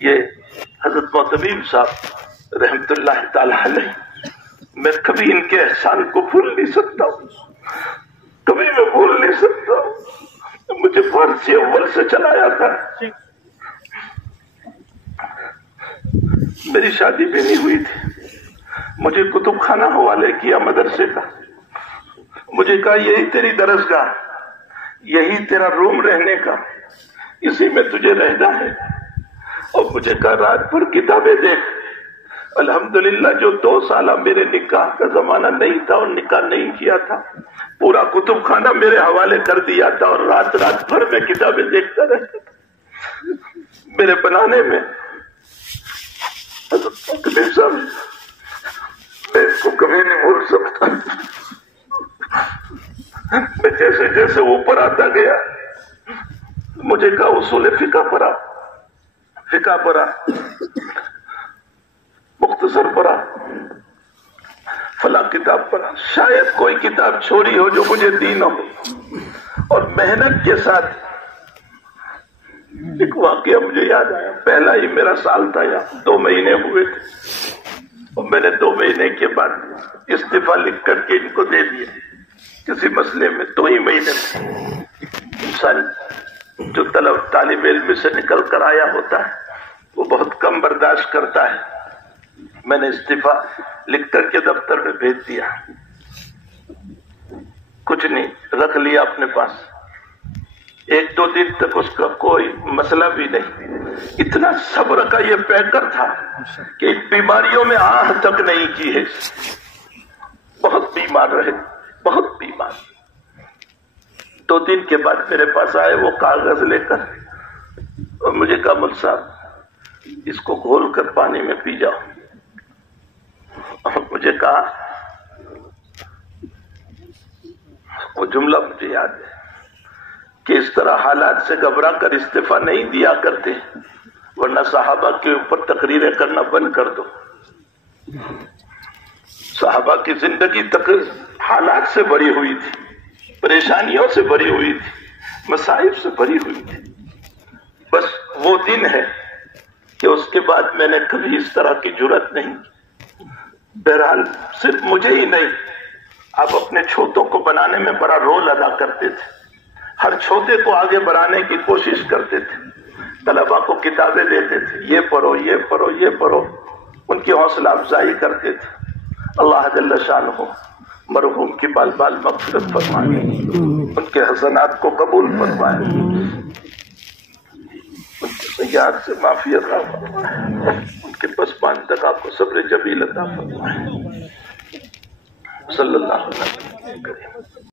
یہ حضرت محتمیم صاحب رحمت اللہ تعالی علیہ، میں کبھی ان کے احسان کو بھول نہیں سکتا ہوں، کبھی میں بھول نہیں سکتا ہوں۔ مجھے فارسی اول سے چلایا تھا، میری شادی بھی نہیں ہوئی تھی، مجھے کتب خانہ حوالے کیا مدرسے کا، مجھے کہا یہی تیری درسگاہ، یہی تیرا روم رہنے کا، اسی میں تجھے رہنا ہے۔ اور مجھے کہا رات بھر کتابیں دیکھ۔ الحمدللہ جو 2 سالہ میرے نکاح کا زمانہ نہیں تھا اور نکاح نہیں کیا تھا، پورا کتب خانہ میرے حوالے کر دیا تھا، اور رات بھر میں کتابیں دیکھتا رہتا تھا۔ میرے بنانے میں حضرت صاحب، میں اس کو کبھی نہیں بھول سکتا۔ میں جیسے جیسے اوپر آتا گیا، مجھے کہا اصول فقہ پڑھا، مختصر پڑھا، فلاں کتاب پڑھا، شاید کوئی کتاب چھوڑی ہو جو مجھے دی نہ ہو۔ اور محنت کے ساتھ ایک واقعہ مجھے یاد آیا، پہلا ہی میرا سال تھا، یہاں 2 مہینے ہوئے تھے، اور میں نے 2 مہینے کے بعد استعفیٰ لکھ کر کے ان کو دے دیا کسی مسئلے میں۔ 2 ہی مہینے میں انسان جو طالب علم سے نکل کر آیا ہوتا ہے وہ بہت کم برداشت کرتا ہے۔ میں نے استعفیٰ لکھ کر کے دفتر میں بھیج دیا، کچھ نہیں، رکھ لیا اپنے پاس۔ 1-2 دن تک اس کا کوئی مسئلہ بھی نہیں، اتنا صبر کا یہ پیکر تھا کہ بیماریوں میں آہ تک نہیں کی ہے، بہت بیمار رہے، بہت بیمار۔ 2 دن کے بعد میرے پاس آئے وہ کاغذ لے کر، اور مجھے کہا مل صاحب اس کو گھول کر پانی میں پی جاؤ۔ اور مجھے کہا، وہ جملہ مجھے یاد ہے کہ اس طرح حالات سے گھبرا کر استعفیٰ نہیں دیا کرتے، ورنہ صحابہ کے اوپر تقریریں کرنا بند کر دو۔ صحابہ کی زندگی حالات سے بھری ہوئی تھی، پریشانیوں سے بھری ہوئی تھی، مصائب سے بھری ہوئی تھی۔ بس وہ دن ہے کہ اس کے بعد میں نے کبھی اس طرح کی جرأت نہیں کی۔ بہرحال صرف مجھے ہی نہیں، آپ اپنے چھوٹوں کو بنانے میں بڑا رول ادا کرتے تھے، ہر چھوٹے کو آگے بڑھانے کی کوشش کرتے تھے، طلباء کو کتابیں دیتے تھے، یہ پڑھو یہ پڑھو یہ پڑھو، ان کی حوصلہ افزائی کرتے تھے۔ اللہ جل شانہ مرحوم کی بال بال مغفرت فرمائے، ان کے حسنات کو قبول فرمائے، ان کے سیئات سے معافی عطا فرمائے، ان کے پسماندگان کو صبر جمیل عطا فرمائے۔ صلی اللہ علیہ وسلم۔